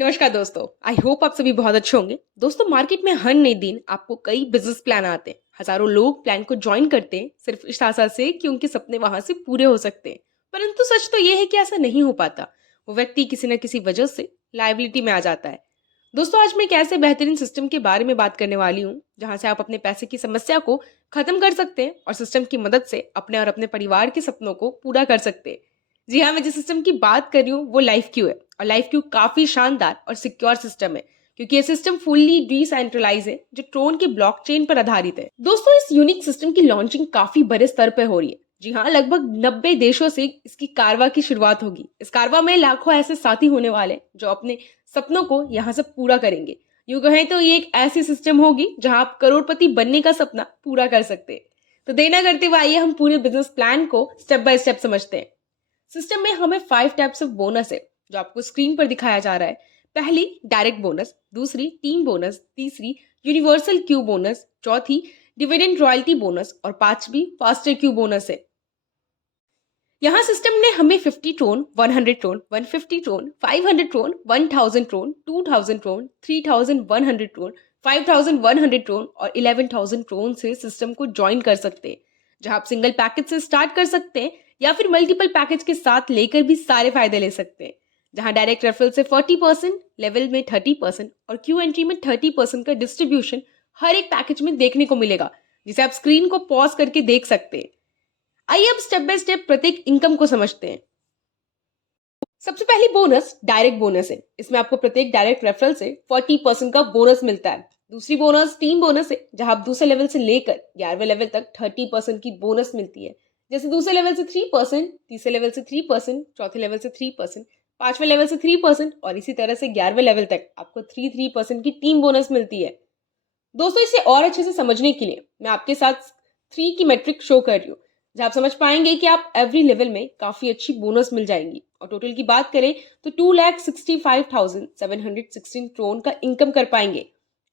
नमस्कार दोस्तों। I hope आप सभी बहुत अच्छे होंगे। दोस्तों, मार्केट में हर नए दिन आपको कई बिजनेस प्लान आते हैं। हजारों लोग प्लान को ज्वाइन करते हैं सिर्फ इस आशा से कि उनके सपने वहां से पूरे हो सकते हैं। परंतु सच तो यह है कि ऐसा नहीं हो पाता। वो व्यक्ति किसी न किसी वजह से लायबिलिटी में आ जाता है। दोस्तों, आज मैं एक ऐसे बेहतरीन सिस्टम के बारे में बात करने वाली हूँ जहां से आप अपने पैसे की समस्या को खत्म कर सकते हैं और सिस्टम की मदद से अपने और अपने परिवार के सपनों को पूरा कर सकते हैं। जी हाँ, मैं जिस सिस्टम की बात कर रही हूँ वो लाइफ क्यू है। और लाइफ क्यू काफी शानदार और सिक्योर सिस्टम है क्योंकि ये सिस्टम फुल्ली डिसेंट्रलाइज है जो ट्रोन के ब्लॉकचेन पर आधारित है। दोस्तों, इस यूनिक सिस्टम की लॉन्चिंग काफी बड़े स्तर पर हो रही है। जी हाँ, लगभग 90 देशों से इसकी कारवा की शुरुआत होगी। इस कारवा में लाखों ऐसे साथी होने वाले हैं जो अपने सपनों को यहाँ से पूरा करेंगे। यूं कहें तो ये एक ऐसी सिस्टम होगी जहां आप करोड़पति बनने का सपना पूरा कर सकते हैं। तो देर ना करते हुए आइए हम पूरे बिजनेस प्लान को स्टेप बाय स्टेप समझते हैं। सिस्टम में हमें 5 टाइप्स ऑफ बोनस है जो आपको स्क्रीन पर दिखाया जा रहा है। पहली डायरेक्ट बोनस, दूसरी टीम बोनस, तीसरी यूनिवर्सल क्यू बोनस, चौथी डिविडेंड रॉयल्टी बोनस और पांचवी फास्टर क्यू बोनस है। यहाँ सिस्टम ने हमें 50 ट्रोन, 100 ट्रोन, 150 ट्रोन, 500 ट्रोन, 1000 ट्रोन, 2000 ट्रोन, 3100 ट्रोन, 5100 ट्रोन और 11000 ट्रोन से सिस्टम को ज्वाइन कर सकते हैं। जहां आप सिंगल पैकेज से स्टार्ट कर सकते हैं या फिर मल्टीपल पैकेज के साथ लेकर भी सारे फायदे ले सकते हैं। जहां डायरेक्ट रेफरल से 40%, लेवल में 30% और क्यू एंट्री में 30% का डिस्ट्रीब्यूशन हर एक पैकेज में देखने को मिलेगा, जिसे आप स्क्रीन को पॉज करके देख सकते हैं। आइए अब स्टेप बाय स्टेप प्रत्येक इनकम को समझते हैं। सबसे पहली बोनस डायरेक्ट बोनस है। इसमें आपको प्रत्येक डायरेक्ट रेफरल से 40% का बोनस मिलता है। दूसरी बोनस टीम बोनस है, जहां आप दूसरे लेवल से लेकर 11वें लेवल तक 30% की बोनस मिलती है। जैसे दूसरे लेवल से 3%, तीसरे लेवल से 3%, चौथे लेवल से 3%, पांचवें लेवल से 3% और इसी तरह से 11वें लेवल तक आपको 3% की टीम बोनस मिलती है। दोस्तों, इसे और अच्छे से समझने के लिए मैं आपके साथ 3 की मैट्रिक शो कर रही हूँ, जहां आप समझ पाएंगे कि आप एवरी लेवल में काफी अच्छी बोनस मिल जाएंगी। और टोटल की बात करें तो 2,65,716 ट्रोन का इनकम कर पाएंगे।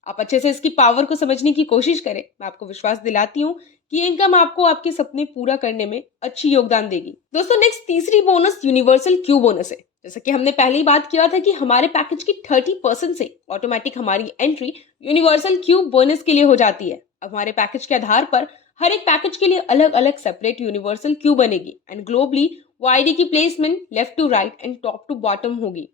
आप अच्छे से इसकी पावर को समझने की कोशिश करें। मैं आपको विश्वास दिलाती हूँ कि ये इनकम आपको आपके सपने पूरा करने में अच्छी योगदान देगी। दोस्तों, नेक्स्ट तीसरी बोनस यूनिवर्सल क्यू बोनस है। जैसा कि हमने पहले ही बात किया था कि हमारे पैकेज की 30% से ऑटोमेटिक हमारी एंट्री यूनिवर्सल क्यू बोनस के लिए हो जाती है। अब हमारे पैकेज के आधार पर हर एक पैकेज के लिए अलग अलग सेपरेट यूनिवर्सल क्यू बनेगी एंड ग्लोबली वो आईडी की placement left to right and top to bottom होगी।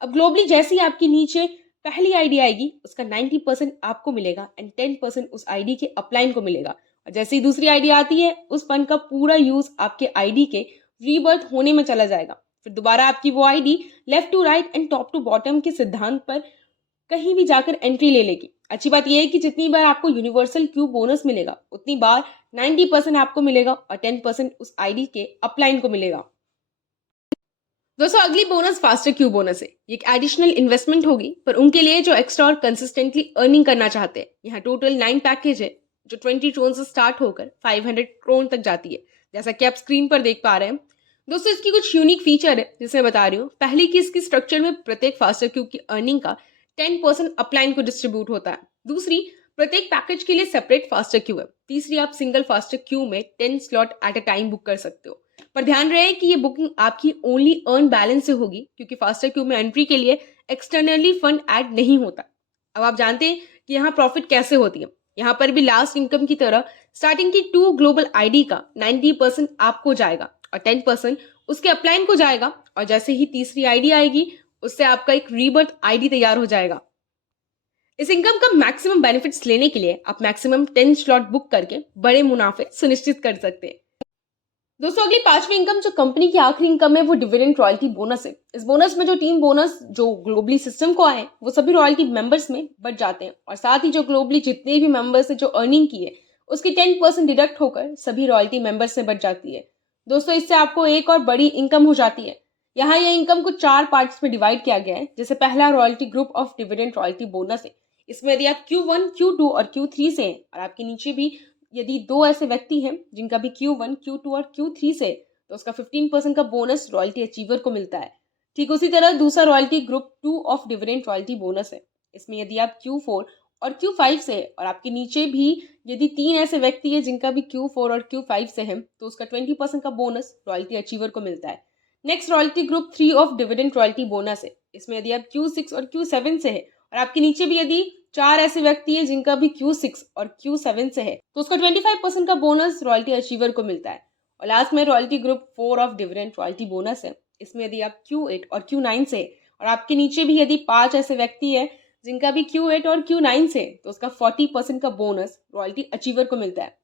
अब ग्लोबली जैसे ही आपकी नीचे पहली आईडी आएगी उसका 90% आपको मिलेगा एंड 10% उस आईडी के अपलाइन को मिलेगा। और जैसे ही दूसरी आईडी आती है उस फंड का पूरा यूज आपके आईडी के रीबर्थ होने में चला जाएगा। फिर दोबारा आपकी वो ID left to right and top to bottom के सिद्धांत पर कहीं भी जाकर एंट्री ले लेगी। अच्छी बात यह है कि जितनी बार आपको यूनिवर्सल क्यू बोनस मिलेगा उतनी बार 90% आपको मिलेगा और 10% उस आईडी के अपलाइन को मिलेगा। दोस्तों, अगली बोनस फास्टर क्यू बोनस है। ये एक एडिशनल इन्वेस्टमेंट होगी पर उनके लिए जो एक्स्ट्रा और कंसिस्टेंटली अर्निंग करना चाहते हैं। यहाँ टोटल 9 पैकेज है जो 20 ट्रोन से स्टार्ट होकर 500 ट्रोन तक जाती है, जैसा कि आप स्क्रीन पर देख पा रहे हैं। दोस्तों, इसकी कुछ यूनिक फीचर है जिसे मैं बता रही हूँ। पहली की इसकी स्ट्रक्चर में प्रत्येक फास्टर क्यू की अर्निंग का 10% अपलाइन को डिस्ट्रीब्यूट होता है। दूसरी, प्रत्येक पैकेज के लिए सेपरेट फास्टर क्यू है। तीसरी, आप सिंगल फास्टर क्यू में 10 slot at a time book कर सकते हो। पर ध्यान रहे कि ये बुकिंग आपकी ओनली अर्न बैलेंस से होगी क्योंकि फास्टर क्यू में एंट्री के लिए एक्सटर्नली फंड ऐड नहीं होता। अब आप जानते हैं कि यहाँ प्रॉफिट कैसे होती है। यहाँ पर भी लास्ट इनकम की तरह स्टार्टिंग की 2 ग्लोबल आईडी का 90% आपको जाएगा और 10% उसके अपलाइन को जाएगा। और जैसे ही तीसरी आईडी आएगी उससे आपका एक रीबर्थ आईडी तैयार हो जाएगा। इस इनकम का मैक्सिमम बेनिफिट्स लेने के लिए आप मैक्सिमम 10 स्लॉट बुक करके बड़े मुनाफे सुनिश्चित कर सकते हैं। दोस्तों, अगली पांचवी इनकम जो कंपनी की आखिरी इनकम है वो डिविडेंड रॉयल्टी बोनस है। इस बोनस में जो टीम बोनस जो ग्लोबली सिस्टम को आए वो सभी रॉयल्टी मेंबर्स में बच जाते हैं और साथ ही जो ग्लोबली जितने भी मेंबर्स है जो अर्निंग की है उसकी 10% डिडक्ट होकर सभी रॉयल्टी मेंबर्स से बच जाती है। दोस्तों, इससे आपको एक और बड़ी इनकम हो जाती है। यहाँ यह इनकम को 4 पार्ट्स में डिवाइड किया गया है। जैसे पहला royalty group of dividend royalty bonus है। इसमें यदि आप Q1, Q2 और Q3 से हैं और आपके नीचे भी यदि 2 ऐसे व्यक्ति हैं जिनका भी Q1, Q2 और Q3 से तो उसका 15% का बोनस रॉयल्टी अचीवर को मिलता है। ठीक उसी तरह दूसरा royalty group 2 of dividend royalty bonus है। इसमें यदि आप Q4 और Q5 से और आपके नीचे भी यदि 3 ऐसे व्यक्ति हैं जिनका भी Q4 और Q5 से है तो उसका 20% का बोनस रॉयल्टी अचीवर को मिलता है। Next royalty group 3 of dividend royalty bonus है। इसमें यदि आप Q6 और Q7 से है और आपके नीचे भी यदि 4 ऐसे व्यक्ति हैं जिनका भी Q6 और Q7 से है, तो उसका 25% का बोनस रॉयल्टी अचीवर को मिलता है। और लास्ट में royalty group 4 of dividend royalty bonus है। इसमें यदि आप Q8 और Q9 से है और आपके नीचे भी यदि 5 ऐसे व्यक्ति हैं जिनका भी Q8 और Q9 से, तो उसका 40% का बोनस रॉयल्टी अचीवर को मिलता है।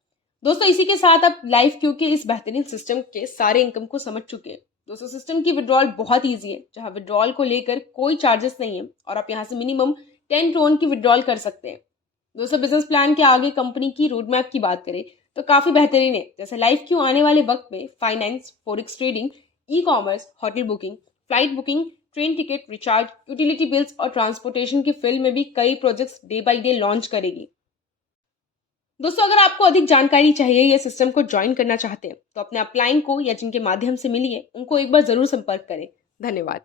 दोस्तों इसी के साथ आप लाइफ क्यू के इस बेहतरीन सिस्टम के सारे इनकम को समझ चुके हैं। दोस्तों सिस्टम की विड्रॉल बहुत ईजी है, जहां विड्रॉल को लेकर कोई चार्जेस नहीं है और आप यहां से मिनिमम 10 क्रोन की विड्रॉल कर सकते हैं। दोस्तों बिजनेस प्लान के आगे कंपनी की रोड मैप की बात करें तो काफी बेहतरीन है। जैसे लाइफ क्यू आने वाले वक्त में finance, forex trading, e commerce, hotel booking, flight booking, train ticket, recharge, utility bills और ट्रांसपोर्टेशन की फील्ड में भी कई projects day by day launch करेगी। दोस्तों अगर आपको अधिक जानकारी चाहिए या सिस्टम को ज्वाइन करना चाहते हैं तो अपने अपलाइन को या जिनके माध्यम से मिली है उनको एक बार जरूर संपर्क करें। धन्यवाद।